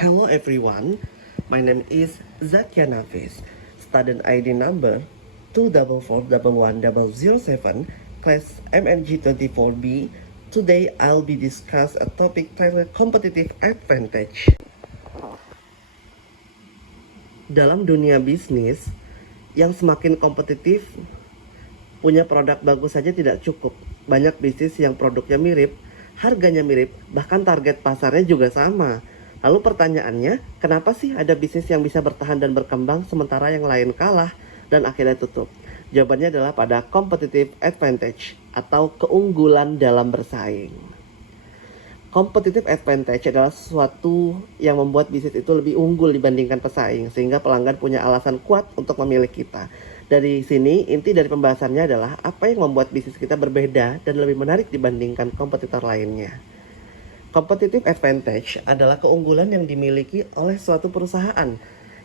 Hello everyone, my name is Zakia Nafis, student ID number 2441107, class MNG24B. Today I'll be discuss a topic titled competitive advantage. Dalam dunia bisnis yang semakin kompetitif, punya produk bagus saja tidak cukup. Banyak bisnis yang produknya mirip, harganya mirip, bahkan target pasarnya juga sama. Lalu pertanyaannya, kenapa sih ada bisnis yang bisa bertahan dan berkembang sementara yang lain kalah dan akhirnya tutup? Jawabannya adalah pada competitive advantage atau keunggulan dalam bersaing. Competitive advantage adalah sesuatu yang membuat bisnis itu lebih unggul dibandingkan pesaing, sehingga pelanggan punya alasan kuat untuk memilih kita. Dari sini, inti dari pembahasannya adalah apa yang membuat bisnis kita berbeda dan lebih menarik dibandingkan kompetitor lainnya. Competitive advantage adalah keunggulan yang dimiliki oleh suatu perusahaan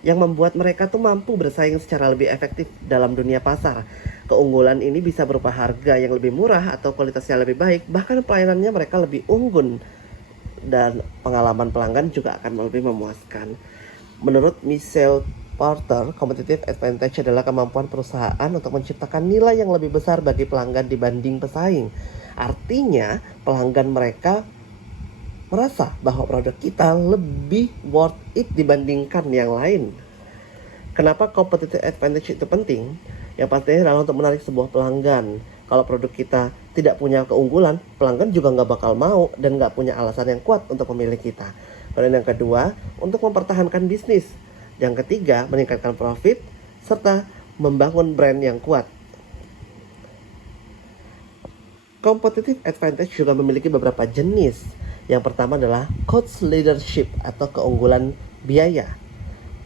yang membuat mereka tuh mampu bersaing secara lebih efektif dalam dunia pasar. Keunggulan ini bisa berupa harga yang lebih murah atau kualitasnya lebih baik, bahkan pelayanannya mereka lebih unggul dan pengalaman pelanggan juga akan lebih memuaskan. Menurut Michelle Porter, competitive advantage adalah kemampuan perusahaan untuk menciptakan nilai yang lebih besar bagi pelanggan dibanding pesaing. Artinya, pelanggan mereka merasa bahwa produk kita lebih worth it dibandingkan yang lain. Kenapa competitive advantage itu penting? Yang pastinya adalah untuk menarik sebuah pelanggan. Kalau produk kita tidak punya keunggulan, pelanggan juga nggak bakal mau dan nggak punya alasan yang kuat untuk memilih kita. Dan yang kedua, untuk mempertahankan bisnis. Yang ketiga, meningkatkan profit serta membangun brand yang kuat. Competitive advantage juga memiliki beberapa jenis. Yang pertama adalah cost leadership atau keunggulan biaya.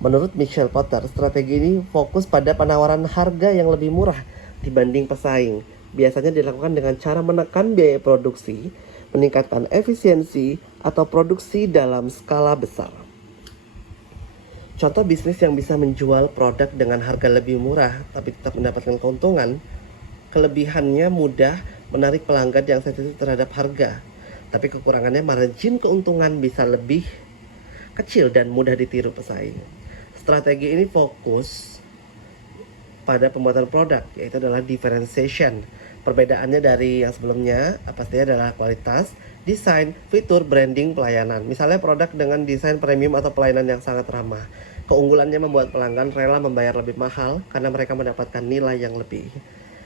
Menurut Michelle Porter, strategi ini fokus pada penawaran harga yang lebih murah dibanding pesaing. Biasanya dilakukan dengan cara menekan biaya produksi, meningkatkan efisiensi, atau produksi dalam skala besar. Contoh bisnis yang bisa menjual produk dengan harga lebih murah tapi tetap mendapatkan keuntungan, kelebihannya mudah menarik pelanggan yang sensitif terhadap harga. Tapi kekurangannya margin keuntungan bisa lebih kecil dan mudah ditiru pesaing. Strategi ini fokus pada pembuatan produk, yaitu adalah differentiation. Perbedaannya dari yang sebelumnya pastinya adalah kualitas, desain, fitur, branding, pelayanan. Misalnya produk dengan desain premium atau pelayanan yang sangat ramah. Keunggulannya membuat pelanggan rela membayar lebih mahal karena mereka mendapatkan nilai yang lebih.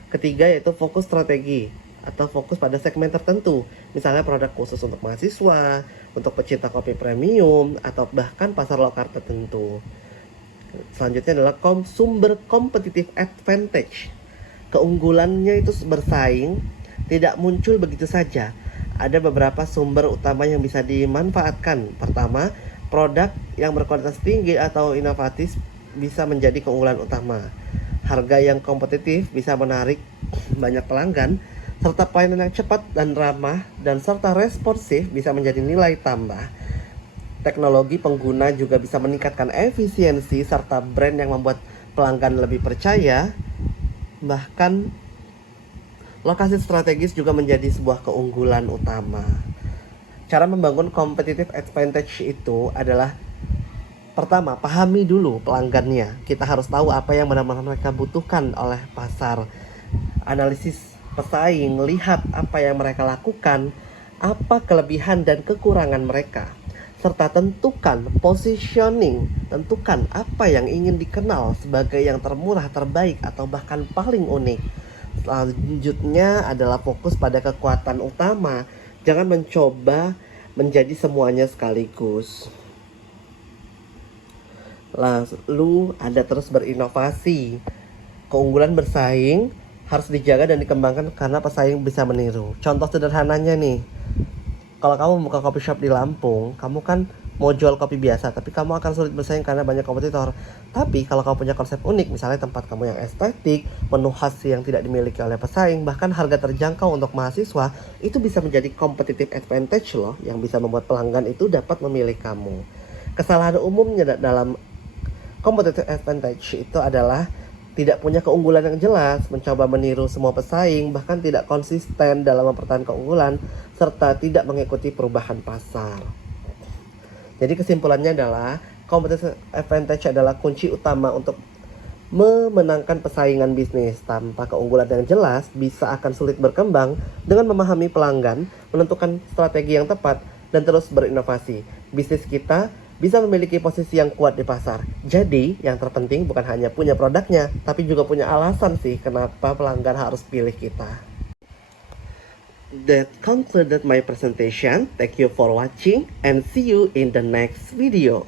Ketiga yaitu fokus strategi atau fokus pada segmen tertentu, misalnya produk khusus untuk mahasiswa, untuk pecinta kopi premium, atau bahkan pasar lokal tertentu. Selanjutnya adalah sumber competitive advantage. Keunggulannya itu bersaing tidak muncul begitu saja. Ada beberapa sumber utama yang bisa dimanfaatkan. Pertama, produk yang berkualitas tinggi atau inovatif bisa menjadi keunggulan utama. Harga yang kompetitif bisa menarik banyak pelanggan, serta pelayanan yang cepat dan ramah dan serta responsif bisa menjadi nilai tambah. Teknologi pengguna juga bisa meningkatkan efisiensi serta brand yang membuat pelanggan lebih percaya. Bahkan lokasi strategis juga menjadi sebuah keunggulan utama. Cara membangun competitive advantage itu adalah pertama, pahami dulu pelanggannya. Kita harus tahu apa yang benar-benar mereka butuhkan oleh pasar. Analisis pesaing, lihat apa yang mereka lakukan, apa kelebihan dan kekurangan mereka, serta tentukan positioning, tentukan apa yang ingin dikenal sebagai yang termurah, terbaik, atau bahkan paling unik. Selanjutnya adalah fokus pada kekuatan utama, jangan mencoba menjadi semuanya sekaligus. Lalu ada terus berinovasi. Keunggulan bersaing harus dijaga dan dikembangkan karena pesaing bisa meniru. Contoh sederhananya nih, kalau kamu buka coffee shop di Lampung, kamu kan mau jual kopi biasa, tapi kamu akan sulit bersaing karena banyak kompetitor. Tapi kalau kamu punya konsep unik, misalnya tempat kamu yang estetik, menu khas yang tidak dimiliki oleh pesaing, bahkan harga terjangkau untuk mahasiswa, itu bisa menjadi competitive advantage loh, yang bisa membuat pelanggan itu dapat memilih kamu. Kesalahan umumnya dalam competitive advantage itu adalah tidak punya keunggulan yang jelas, mencoba meniru semua pesaing, bahkan tidak konsisten dalam mempertahankan keunggulan, serta tidak mengikuti perubahan pasar. Jadi kesimpulannya adalah competitive advantage adalah kunci utama untuk memenangkan persaingan bisnis. Tanpa keunggulan yang jelas, bisa akan sulit berkembang. Dengan memahami pelanggan, menentukan strategi yang tepat, dan terus berinovasi, bisnis kita bisa memiliki posisi yang kuat di pasar. Jadi, yang terpenting bukan hanya punya produknya, tapi juga punya alasan sih kenapa pelanggan harus pilih kita. That concluded my presentation. Thank you for watching and see you in the next video.